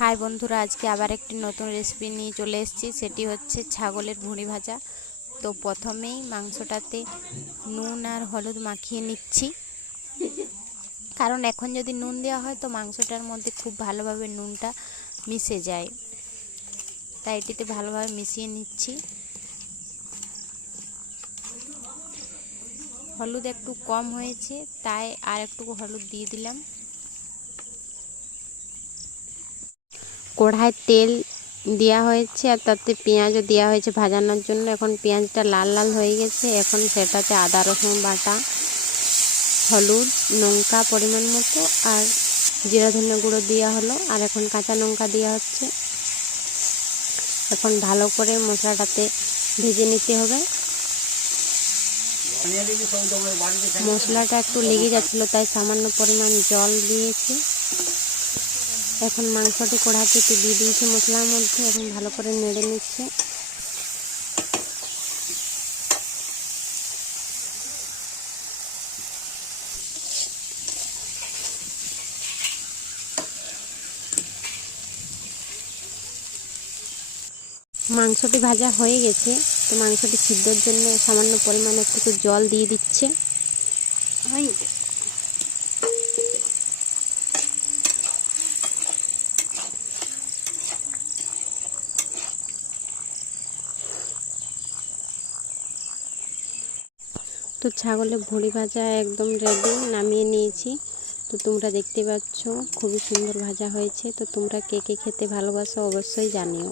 High বন্ধুরা, আজকে আবার একটি নতুন রেসিপি নিয়ে চলে এসেছি। সেটি হচ্ছে ছাগলের ভুঁড়ি ভাজা। তো প্রথমেই মাংসটাতে নুন আর হলুদ মাখিয়ে নিচ্ছি, কারণ এখন যদি নুন দেওয়া হয় তো মাংসটার মধ্যে খুব ভালোভাবে নুনটা মিশে যায়, তাই এটিতে ভালোভাবে মিশিয়ে নিচ্ছি। হলুদ একটু কম হয়েছে, তাই আর একটু হলুদ দিয়ে দিলাম। কড়ায় তেল দেওয়া হয়েছে আর তাতে পেঁয়াজও দেওয়া হয়েছে ভাজানোর জন্য। এখন পেঁয়াজটা লাল লাল হয়ে গেছে। এখন সেটাতে আদা রসুন বাটা, হলুদ, লঙ্কা পরিমাণ মতো আর জিরা ধনে গুঁড়ো দেওয়া হলো। আর এখন কাঁচা লঙ্কা দেওয়া হচ্ছে। এখন ভালো করে মশলাটাতে ভেজে নিতে হবে। মশলাটা একটু লেগে যাচ্ছিল, তাই সামান্য পরিমাণ জল দিয়েছি। এখন মাংসটি কড়া থেকে দিয়ে দিয়েছি মশলার মধ্যে। এখন ভালো করে নেড়ে নিচ্ছে। মাংসটি ভাজা হয়ে গেছে, তো মাংসটি সিদ্ধর জন্য সামান্য পরিমাণে একটু জল দিয়ে দিচ্ছে। তো ছাগলের ভুঁড়ি ভাজা একদম রেডি, নামিয়ে নিয়েছি। তো তোমরা দেখতে পাচ্ছ খুবই সুন্দর ভাজা হয়েছে। তো তোমরা কে কে খেতে ভালোবাসো অবশ্যই জানিও।